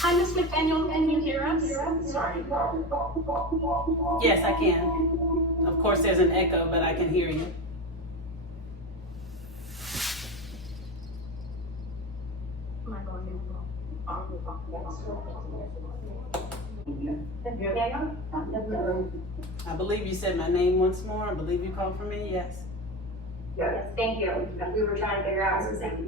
Hi, Ms. McDaniel, can you hear us? Sorry. Yes, I can. Of course, there's an echo, but I can hear you. I believe you said my name once more. I believe you called for me, yes. Yes, thank you. We were trying to figure out something.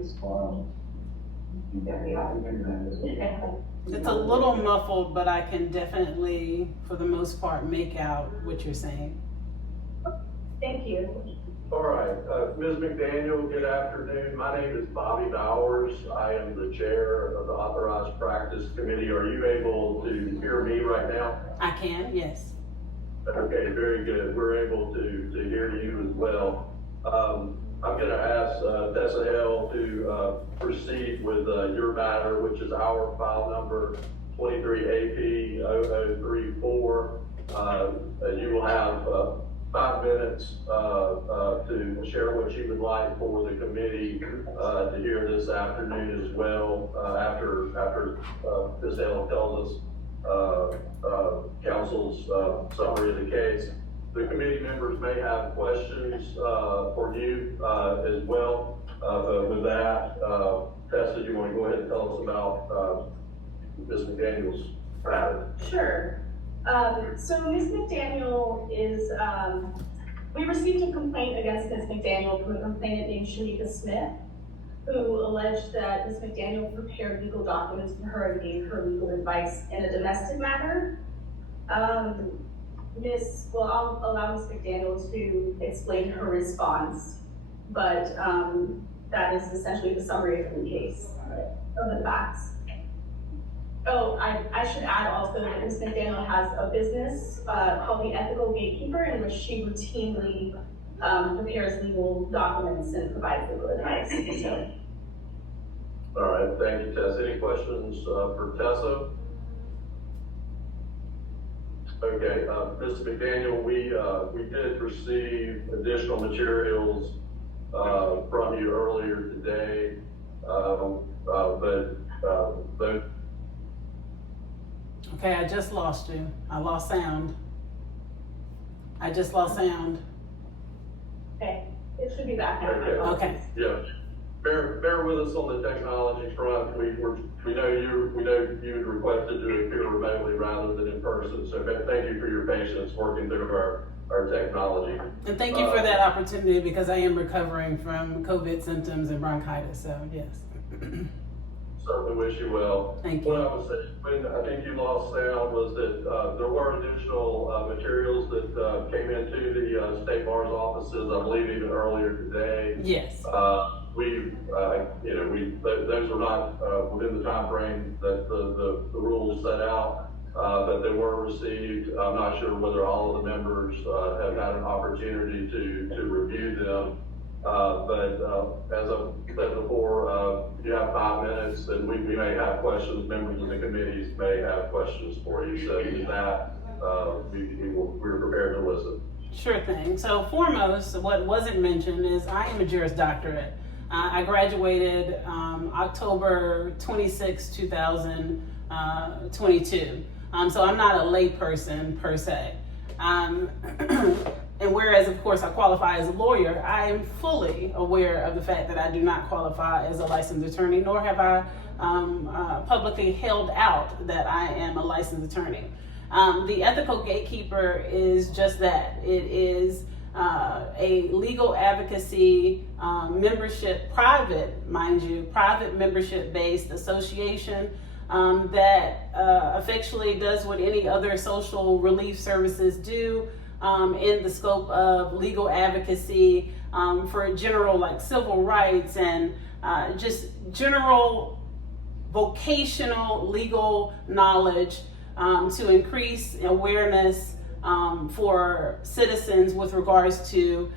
It's a little muffled, but I can definitely, for the most part, make out what you're saying. Thank you. All right, Ms. McDaniel, good afternoon. My name is Bobby Bowers. I am the chair of the Authorized Practice Committee. Are you able to hear me right now? I can, yes. Okay, very good. We're able to hear you as well. I'm going to ask Tessa Hale to proceed with your matter, which is our file number 23AP0034. You will have 5 minutes to share what you would like for the committee to hear this afternoon as well. After Ms. Hale tells us counsel's summary of the case. The committee members may have questions for you as well. But with that, Tessa, do you want to go ahead and tell us about Ms. McDaniel's matter? Sure. So Ms. McDaniel is, we received a complaint against Ms. McDaniel from a complainant named Shemeka Smith, who alleged that Ms. McDaniel prepared legal documents for her and gave her legal advice in a domestic matter. I'll allow Ms. McDaniel to explain her response, but that is essentially the summary of the case, of the facts. Oh, I should add also that Ms. McDaniel has a business called the Ethical Gatekeeper, in which she routinely prepares legal documents and provides legal advice. So. All right, thank you, Tessa. Any questions for Tessa? Okay, Ms. McDaniel, we did receive additional materials from you earlier today, but Okay, I just lost you. I lost sound. I just lost sound. Okay, it should be back now. Okay. Yeah, bear with us on the technology front. We know you had requested to appear remotely rather than in person. So thank you for your patience working through our technology. And thank you for that opportunity, because I am recovering from COVID symptoms and bronchitis. So yes. Certainly wish you well. Thank you. What I was saying, when I think you lost sound, was that there were additional materials that came into the State Bar's offices, I believe even earlier today. Yes. Those were not within the time frame that the rules set out, but they were received. I'm not sure whether all of the members have had an opportunity to review them. But as I said before, if you have 5 minutes, then we may have questions. Members of the committees may have questions for you. So with that, we're prepared to listen. Sure thing. So foremost, what wasn't mentioned is I am a Juris Doctorate. I graduated October 26, 2022. So I'm not a layperson per se. And whereas, of course, I qualify as a lawyer, I am fully aware of the fact that I do not qualify as a licensed attorney, nor have I publicly held out that I am a licensed attorney. The Ethical Gatekeeper is just that. It is a legal advocacy membership, private membership-based association that effectually does what any other social relief services do in the scope of legal advocacy for general civil rights and just general vocational legal knowledge to increase awareness for citizens with regards to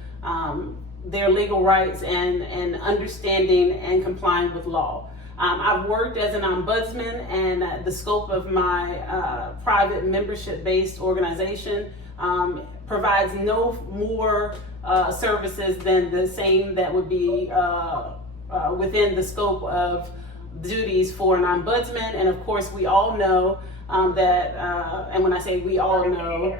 their legal rights and understanding and complying with law. I've worked as an ombudsman, and the scope of my private membership-based organization provides no more services than the same that would be within the scope of duties for an ombudsman. And of course, we all know that, and when I say we all know,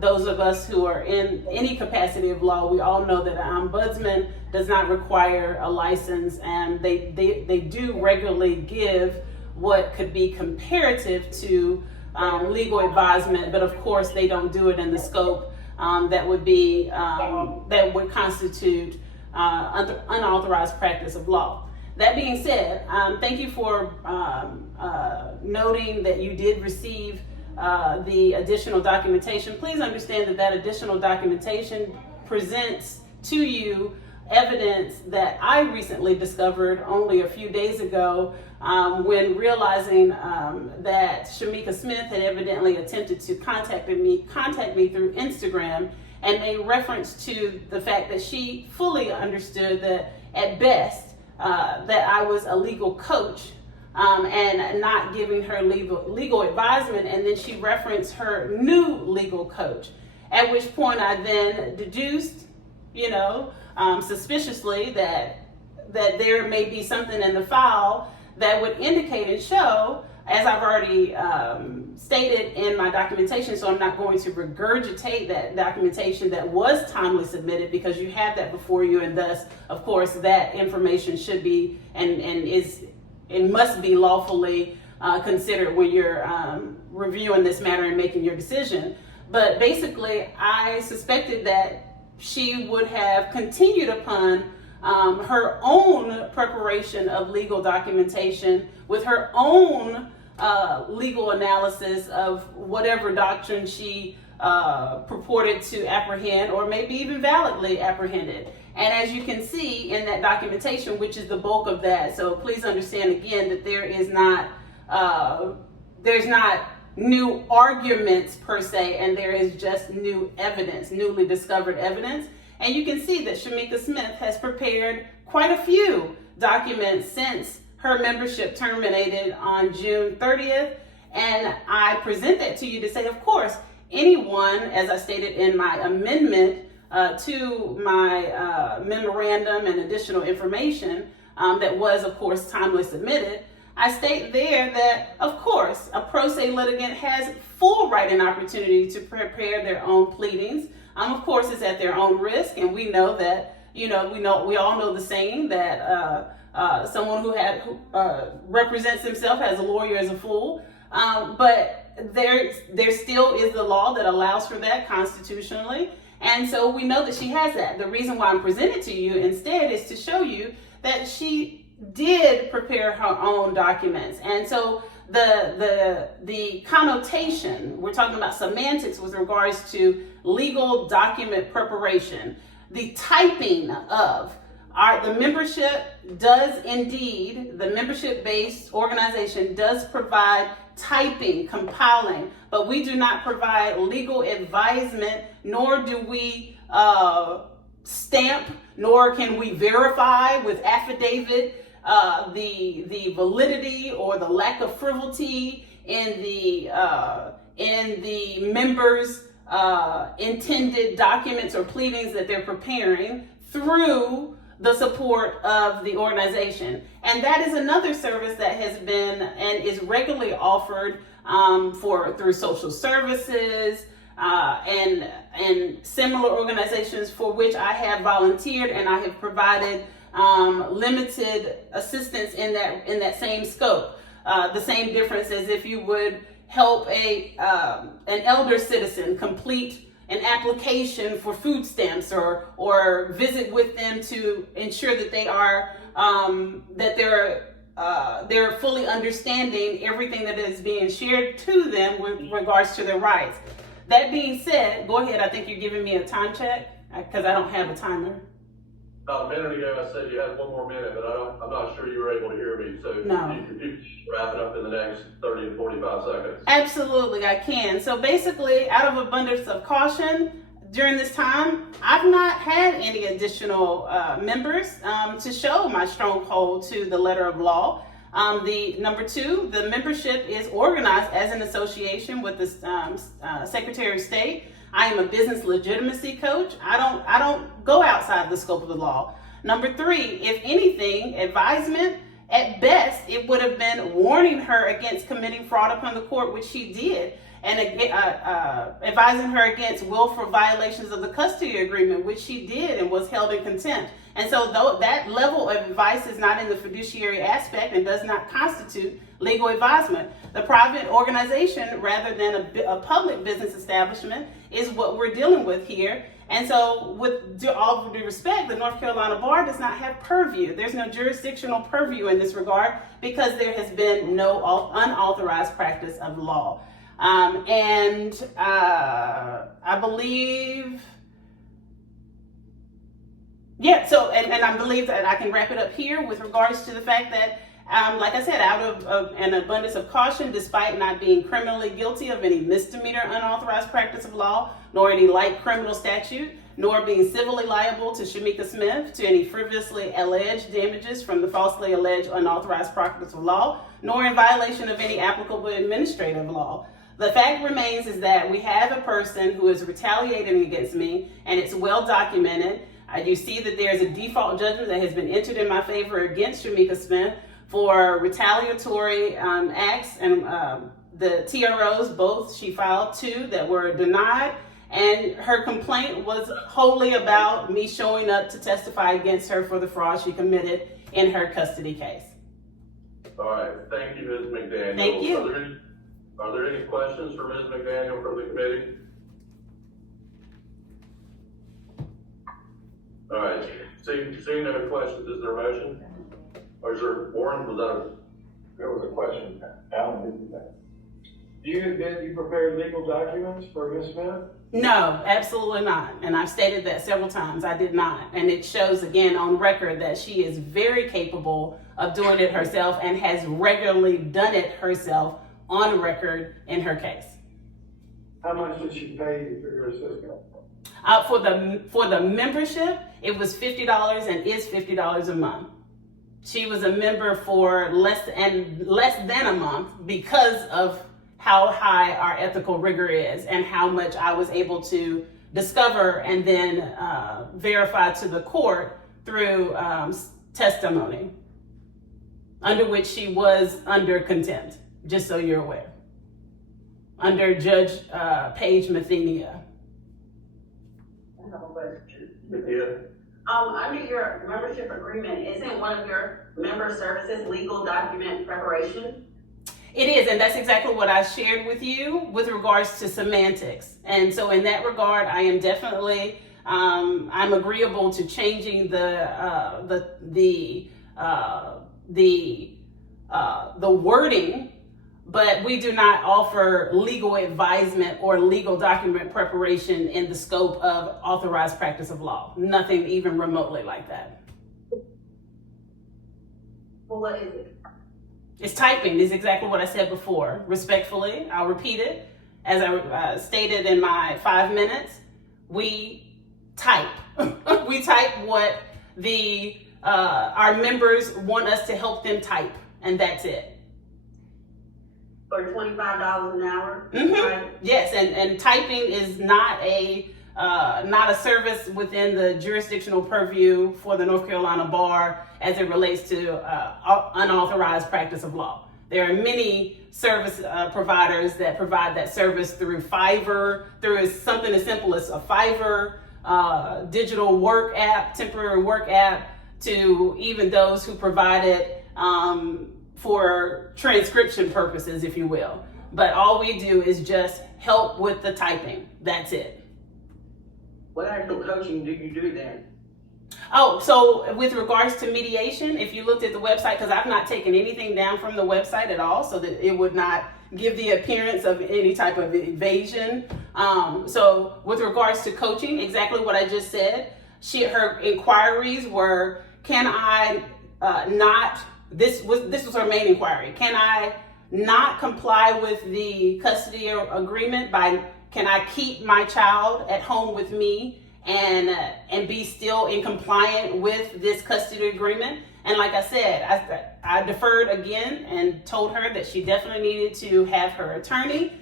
those of us who are in any capacity of law, we all know that an ombudsman does not require a license, and they do regularly give what could be comparative to legal advisement, but of course they don't do it in the scope that would constitute unauthorized practice of law. That being said, thank you for noting that you did receive the additional documentation. Please understand that that additional documentation presents to you evidence that I recently discovered only a few days ago when realizing that Shemeka Smith had evidently attempted to contact me through Instagram and made reference to the fact that she fully understood that at best that I was a legal coach and not giving her legal advisement, and then she referenced her new legal coach, at which point I then deduced, suspiciously that there may be something in the file that would indicate and show, as I've already stated in my documentation, so I'm not going to regurgitate that documentation that was timely submitted, because you have that before you, and thus, of course, that information should be and must be lawfully considered when you're reviewing this matter and making your decision. But basically, I suspected that she would have continued upon her own preparation of legal documentation with her own legal analysis of whatever doctrine she purported to apprehend, or maybe even validly apprehended. And as you can see in that documentation, which is the bulk of that, so please understand again that there's not new arguments per se, and there is just new evidence, newly discovered evidence. And you can see that Shemeka Smith has prepared quite a few documents since her membership terminated on June 30th. And I present that to you to say, of course, anyone, as I stated in my amendment to my memorandum and additional information that was, of course, timely submitted, I state there that, of course, a pro se litigant has full right and opportunity to prepare their own pleadings. Of course, it's at their own risk, and we know that, we all know the saying that someone who represents himself as a lawyer is a fool. But there still is the law that allows for that constitutionally. And so we know that she has that. The reason why I'm presenting to you instead is to show you that she did prepare her own documents. And so the connotation, we're talking about semantics with regards to legal document preparation, the typing of the membership does indeed, the membership-based organization does provide typing, compiling, but we do not provide legal advisement, nor do we stamp, nor can we verify with affidavit the validity or the lack of frivolity in the members' intended documents or pleadings that they're preparing through the support of the organization. And that is another service that has been and is regularly offered through social services and similar organizations for which I have volunteered, and I have provided limited assistance in that same scope. The same difference as if you would help an elder citizen complete an application for food stamps, or visit with them to ensure that they are they're fully understanding everything that is being shared to them with regards to their rights. That being said, go ahead. I think you're giving me a time check because I don't have a timer. About a minute ago, I said you had one more minute, but I'm not sure you were able to hear me. So no. You wrap it up in the next 30 to 45 seconds. Absolutely, I can. So basically, out of abundance of caution, during this time, I've not had any additional members to show my stronghold to the letter of law. Number two, the membership is organized as an association with the Secretary of State. I am a business legitimacy coach. I don't go outside the scope of the law. Number three, if anything, advisement At best, it would have been warning her against committing fraud upon the court, which she did, and advising her against willful violations of the custody agreement, which she did and was held in contempt. And so though that level of advice is not in the fiduciary aspect and does not constitute legal advisement, the private organization rather than a public business establishment is what we're dealing with here. And so with all due respect, the North Carolina Bar does not have purview. There's no jurisdictional purview in this regard because there has been no unauthorized practice of law. I believe, and I believe that I can wrap it up here with regards to the fact that, like I said, out of an abundance of caution, despite not being criminally guilty of any misdemeanor unauthorized practice of law, nor any light criminal statute, nor being civilly liable to Shemeka Smith to any frivolously alleged damages from the falsely alleged unauthorized practice of law, nor in violation of any applicable administrative law. The fact remains is that we have a person who is retaliating against me, and it's well documented. You see that there's a default judgment that has been entered in my favor against Shemeka Smith for retaliatory acts, and the TROs, both, she filed 2 that were denied, and her complaint was wholly about me showing up to testify against her for the fraud she committed in her custody case. All right, thank you, Ms. McDaniel. Thank you. Are there any questions for Ms. McDaniel from the committee? All right, seeing no questions, is there a motion? Or is there, Warren, There was a question. Alan, did you prepare legal documents for Ms. Smith? No, absolutely not. And I've stated that several times. I did not. And it shows again on record that she is very capable of doing it herself and has regularly done it herself on record in her case. How much did she pay you for your assistance? For the membership, it was $50 and is $50 a month. She was a member for less than a month because of how high our ethical rigor is and how much I was able to discover and then verify to the court through testimony, under which she was under contempt, just so you're aware, under Judge Paige Mathenia. Under your membership agreement, isn't one of your member services legal document preparation? It is, and that's exactly what I shared with you with regards to semantics. And so in that regard, I am definitely, I'm agreeable to changing the wording, but we do not offer legal advisement or legal document preparation in the scope of authorized practice of law. Nothing even remotely like that. Well, what is it? It's typing, is exactly what I said before. Respectfully, I'll repeat it. As I stated in my 5 minutes, we type. We type what our members want us to help them type, and that's it. For $25 an hour? Mm-hmm. Right? Yes, and typing is not a service within the jurisdictional purview for the North Carolina Bar as it relates to unauthorized practice of law. There are many service providers that provide that service through Fiverr, through something as simple as a Fiverr digital work app, temporary work app, to even those who provide it for transcription purposes, if you will. But all we do is just help with the typing. That's it. What actual coaching do you do then? Oh, so with regards to mediation, if you looked at the website, because I've not taken anything down from the website at all, so that it would not give the appearance of any type of evasion. So with regards to coaching, exactly what I just said, her inquiries were, can I this was her main inquiry. Can I not comply with the custody agreement can I keep my child at home with me and be still in compliant with this custody agreement? And like I said, I deferred again and told her that she definitely needed to have her attorney,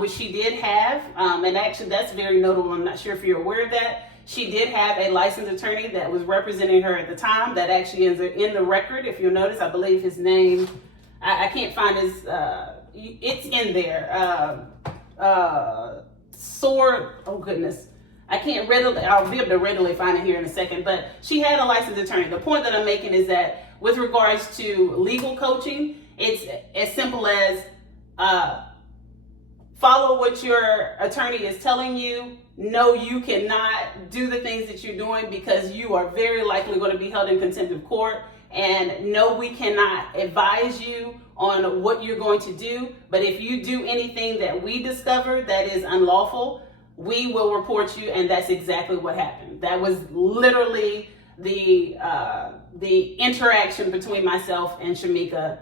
which she did have. And actually that's very notable. I'm not sure if you're aware of that. she did have a licensed attorney that was representing her at the time. That actually is in the record. If you'll notice, I believe his name, I can't find his, it's in there. Oh goodness. I can't readily, I'll be able to readily find it here in a second, but she had a licensed attorney. The point that I'm making is that with regards to legal coaching, it's as simple as follow what your attorney is telling you. No, you cannot do the things that you're doing because you are very likely going to be held in contempt of court. And no, we cannot advise you on what you're going to do. But if you do anything that we discover that is unlawful, we will report you. And that's exactly what happened. That was literally the interaction between myself and Shemeka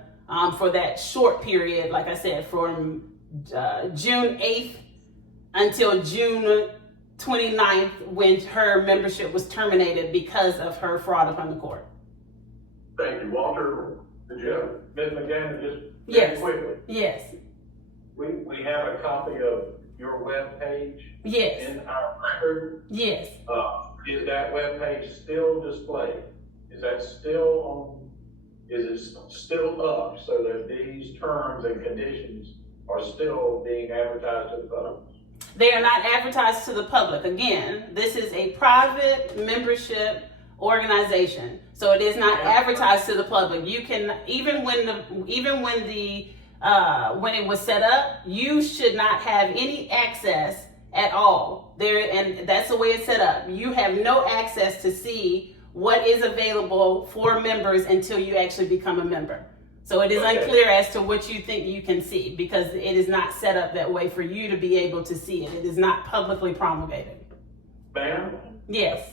for that short period, like I said, from June 8th until June 29th, when her membership was terminated because of her fraud upon the court. Thank you. Walter, did you have? Ms. McGann, just Yes. quickly. Yes. We have a copy of your web page Yes. in our record. Yes. Is that web page still displayed? Is that still on? Is it still up so that these terms and conditions are still being advertised to the public? They are not advertised to the public. Again, this is a private membership organization, so it is not advertised to the public. You can when it was set up, you should not have any access at all there, and that's the way it's set up. You have no access to see what is available for members until you actually become a member. So it is unclear as to what you think you can see, because it is not set up that way for you to be able to see it. It is not publicly promulgated. Ma'am? Yes.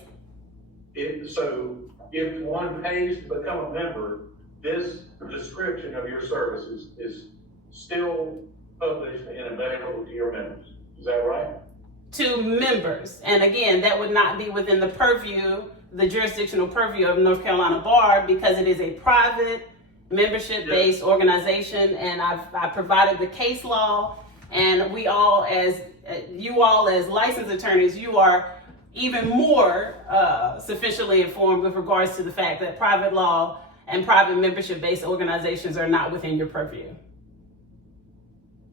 So if one pays to become a member, this description of your services is still published and available to your members. Is that right? To members. And again, that would not be within the purview, the jurisdictional purview of North Carolina Bar, because it is a private membership-based organization, and I provided the case law, and we all as licensed attorneys, you are even more sufficiently informed with regards to the fact that private law and private membership-based organizations are not within your purview.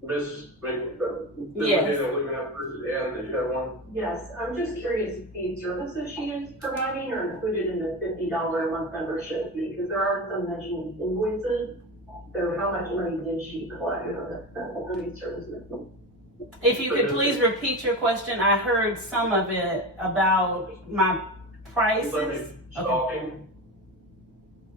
Ms. Yes. Did you have one? Yes, I'm just curious if the services she is providing are included in the $50 a month membership fee, because there are some mentioned invoices. So how much money did she collect for these services? If you could please repeat your question. I heard some of it about my prices. Okay.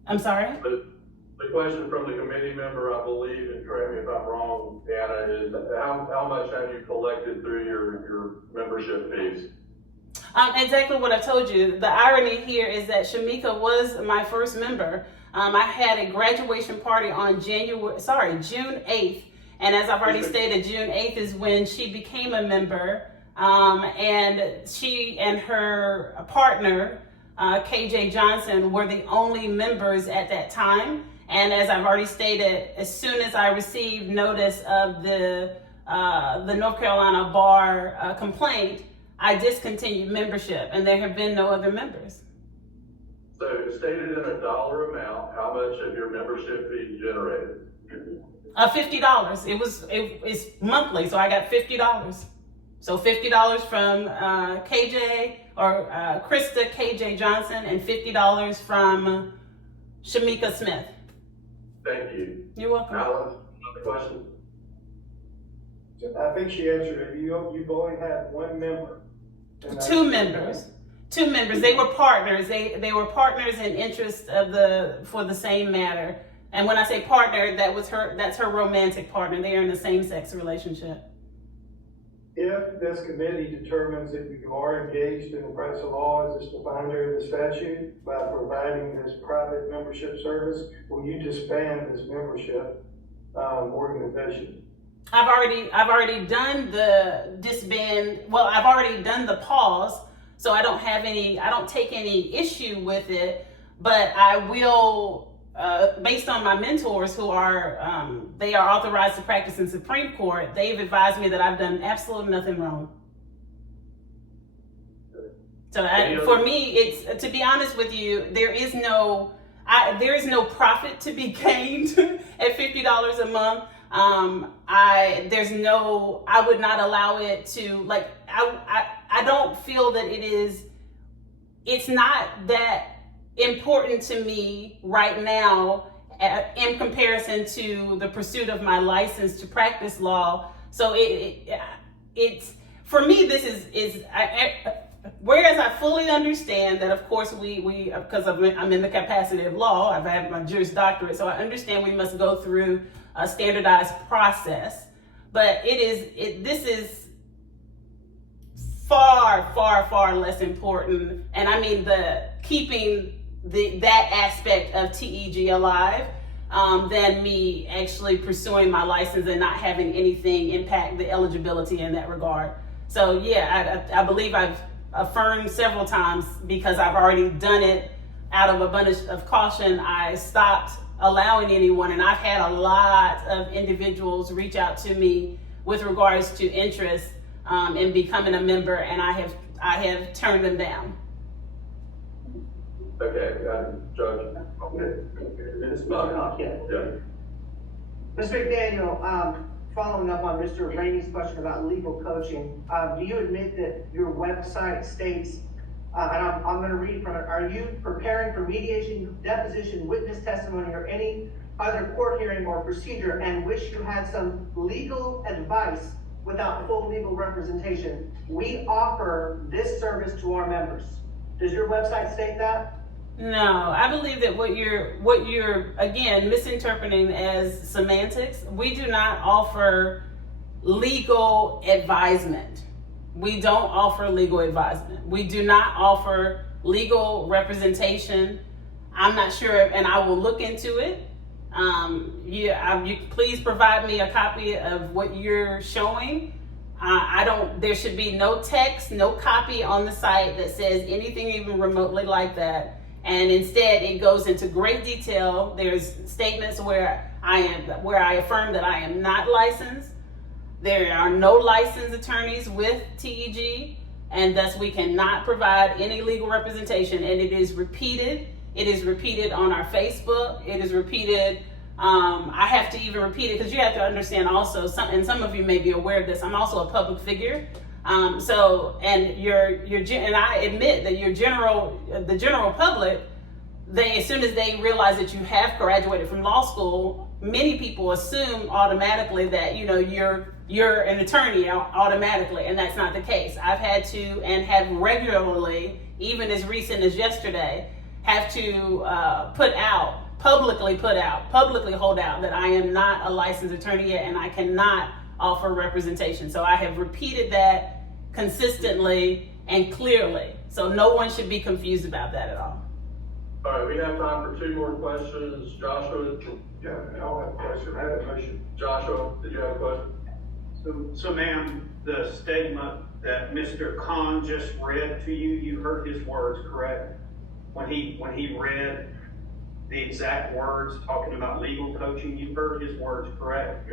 I'm sorry? The question from the committee member, I believe, and correct me if I'm wrong, Anna, is how much have you collected through your membership fees? Exactly what I told you. The irony here is that Shemeka was my first member. I had a graduation party on June 8th. And as I've already stated, June 8th is when she became a member. And she and her partner, KJ Johnson, were the only members at that time. And as I've already stated, as soon as I received notice of the North Carolina Bar complaint, I discontinued membership, and there have been no other members. So stated in a dollar amount, how much of your membership fee generated? $50. It's monthly, so I got $50. So $50 from KJ or Krysta KJ Johnson, and $50 from Shemeka Smith. Thank you. You're welcome. Alan, another question? I think she answered it. You've only had one member. Two members. They were partners. They were partners in interest for the same matter. And when I say partner, that's her romantic partner. They are in the same sex relationship. If this committee determines that you are engaged in the practice of law as is defined under the statute by providing this private membership service, will you disband this membership organization? I've already done the disband. Well, I've already done the pause, so I don't take any issue with it, but I will, based on my mentors who are, they are authorized to practice in Supreme Court, they've advised me that I've done absolutely nothing wrong. So for me, it's, to be honest with you, there is no profit to be gained at $50 a month. I would not allow it to, like, I don't feel that it's not that important to me right now in comparison to the pursuit of my license to practice law. So it's for me, this is whereas I fully understand that, of course, we because I'm in the capacity of law, I've had my Juris Doctorate, so I understand we must go through a standardized process. But this is far less important, and I mean keeping that aspect of TEG alive than me actually pursuing my license and not having anything impact the eligibility in that regard. So yeah, I believe I've affirmed several times, because I've already done it out of abundance of caution. I stopped allowing anyone, and I've had a lot of individuals reach out to me with regards to interest in becoming a member, and I have turned them down. Okay, Judge. Ms. McDaniel, following up on Mr. Rainey's question about legal coaching, do you admit that your website states, and I'm going to read from it, are you preparing for mediation, deposition, witness testimony, or any other court hearing or procedure, and wish you had some legal advice without full legal representation? We offer this service to our members. Does your website state that? No, I believe that what you're again misinterpreting as semantics. We do not offer legal advisement. We don't offer legal advisement. We do not offer legal representation. I'm not sure, and I will look into it. You please provide me a copy of what you're showing. There should be no text, no copy on the site that says anything even remotely like that. And instead, it goes into great detail. There's statements where I affirm that I am not licensed. There are no licensed attorneys with TEG, and thus we cannot provide any legal representation. And it is repeated. It is repeated on our Facebook. It is repeated. I have to even repeat it because you have to understand also, and some of you may be aware of this, I'm also a public figure. And I admit that the general public, as soon as they realize that you have graduated from law school, many people assume automatically that you're an attorney automatically, and that's not the case. I've had to, and have regularly, even as recent as yesterday, have to publicly hold out that I am not a licensed attorney yet, and I cannot offer representation. So I have repeated that consistently and clearly. So no one should be confused about that at all. All right, we have time for 2 more questions. Joshua? Yeah, I'll have a question. I have a motion. Joshua, did you have a question? So ma'am, the statement that Mr. Khan just read to you, you heard his words, correct? When he read the exact words talking about legal coaching, you heard his words, correct?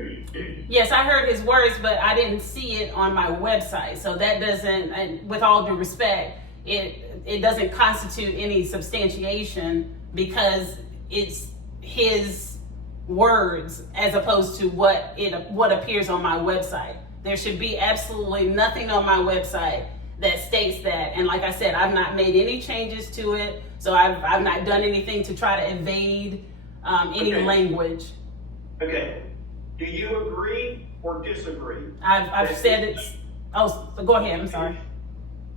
Yes, I heard his words, but I didn't see it on my website. So that doesn't, and with all due respect, it doesn't constitute any substantiation because it's his words as opposed to what appears on my website. There should be absolutely nothing on my website that states that. And like I said, I've not made any changes to it. So I've not done anything to try to evade any language. Okay. Do you agree or disagree? I've said it's. Oh, go ahead. I'm sorry.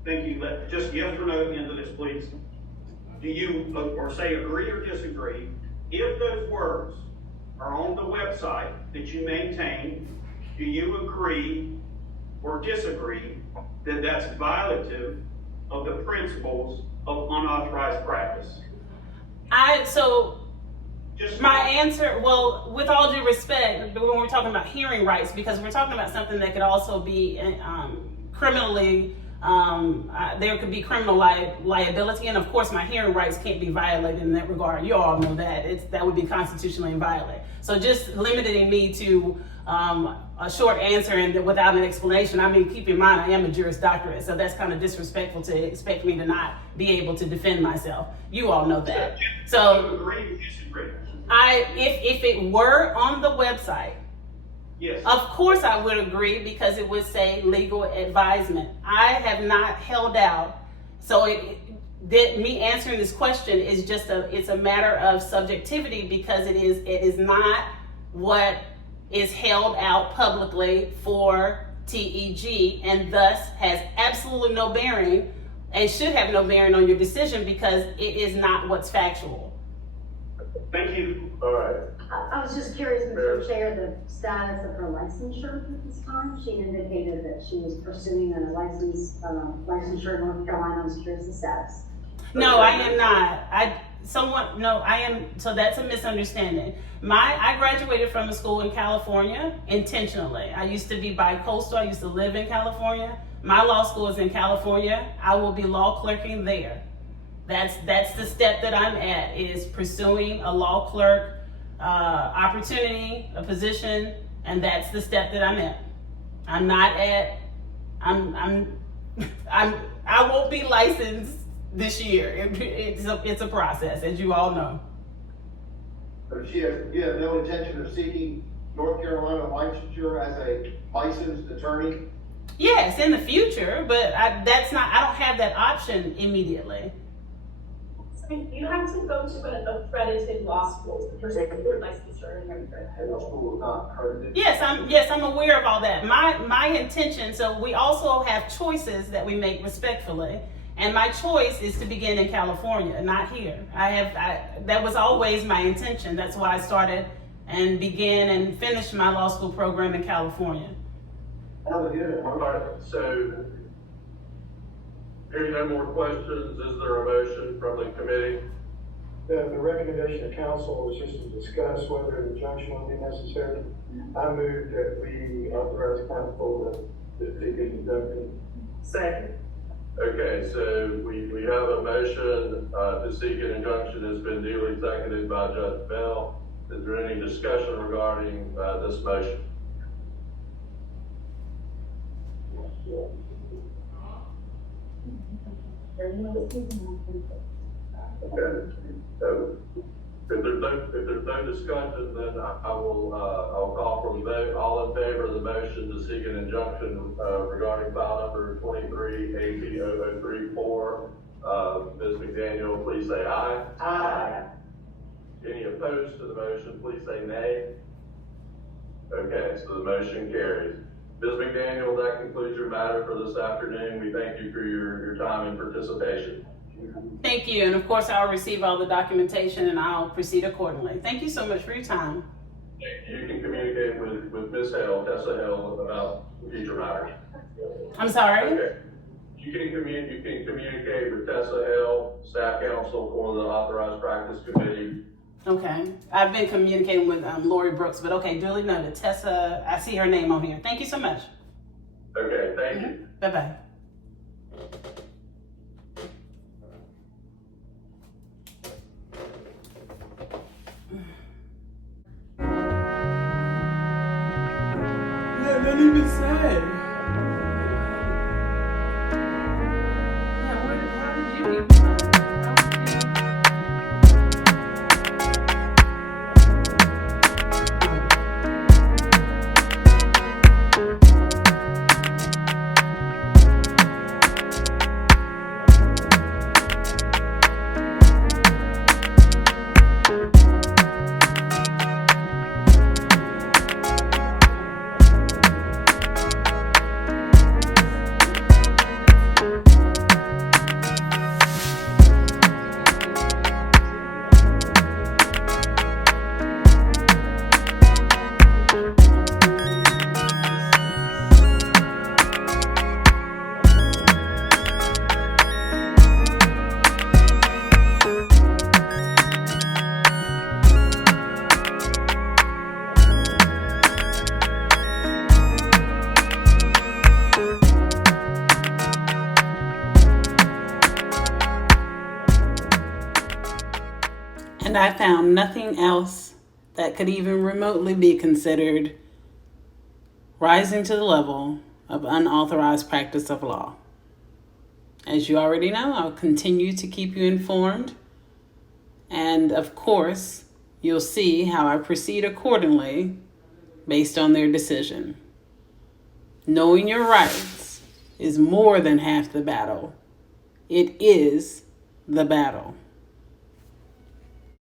Thank you. Just yes or no into this, please. Do you or say agree or disagree if those words are on the website that you maintain? Do you agree or disagree that that's violative of the principles of unauthorized practice? My answer, well, with all due respect, when we're talking about hearing rights, because we're talking about something that could also be criminally there could be criminal liability, and of course my hearing rights can't be violated in that regard. You all know that. That would be constitutionally inviolate. So just limiting me to a short answer and without an explanation, I mean, keep in mind, I am a Juris Doctorate, so that's kind of disrespectful to expect me to not be able to defend myself. You all know that. So Agree or disagree? if it were on the website, Yes. of course I would agree, because it would say legal advisement. I have not held out. So me answering this question is just it's a matter of subjectivity, because it is not what is held out publicly for TEG, and thus has absolutely no bearing and should have no bearing on your decision, because it is not what's factual. Thank you. All right. I was just curious, Mr. Chair, the status of her licensure at this time. She indicated that she was pursuing a licensure in North Carolina. I was curious the status. No, I am not. I am, so that's a misunderstanding. I graduated from a school in California intentionally. I used to be bi-coastal. I used to live in California. My law school is in California. I will be law clerking there. That's the step that I'm at, is pursuing a law clerk opportunity, a position, and that's the step that I'm at. I'm not at, I won't be licensed this year. It's a process, as you all know. But you have no intention of seeking North Carolina licensure as a licensed attorney? Yes, in the future, but I don't have that option immediately. So you have to go to an accredited law school to pursue your licensure and everything. Law school is not accredited? Yes, I'm aware of all that. My intention, so we also have choices that we make respectfully. And my choice is to begin in California, not here. That was always my intention. That's why I started and began and finished my law school program in California. All right, so hearing no more questions, is there a motion from the committee? The recommendation of council was just to discuss whether an injunction would be necessary. I move that we authorize council to seek an injunction. Second. Okay, so we have a motion to seek an injunction that's been duly seconded by Judge Bell. Is there any discussion regarding this motion? Okay. So if there's no discussion, then I'll call for the vote. All in favor of the motion to seek an injunction regarding file number 23-AP-0034, Ms. McDaniel, please say aye. Aye. Any opposed to the motion, please say nay. Okay, so the motion carries. Ms. McDaniel, that concludes your matter for this afternoon. We thank you for your time and participation. Thank you, and of course I'll receive all the documentation and I'll proceed accordingly. Thank you so much for your time. You can communicate with Ms. Hale, Tessa Hale, about future matters. I'm sorry? Okay. You can communicate with Tessa Hale, staff counsel for the Authorized Practice Committee. Okay, I've been communicating with Lori Brooks, but okay, duly noted. Tessa, I see her name on here. Thank you so much. Okay, thank you. Bye-bye. Yeah, not even say. How did you even? And I found nothing else that could even remotely be considered rising to the level of unauthorized practice of law. As you already know, I'll continue to keep you informed. And of course, you'll see how I proceed accordingly based on their decision. Knowing your rights is more than half the battle. It is the battle.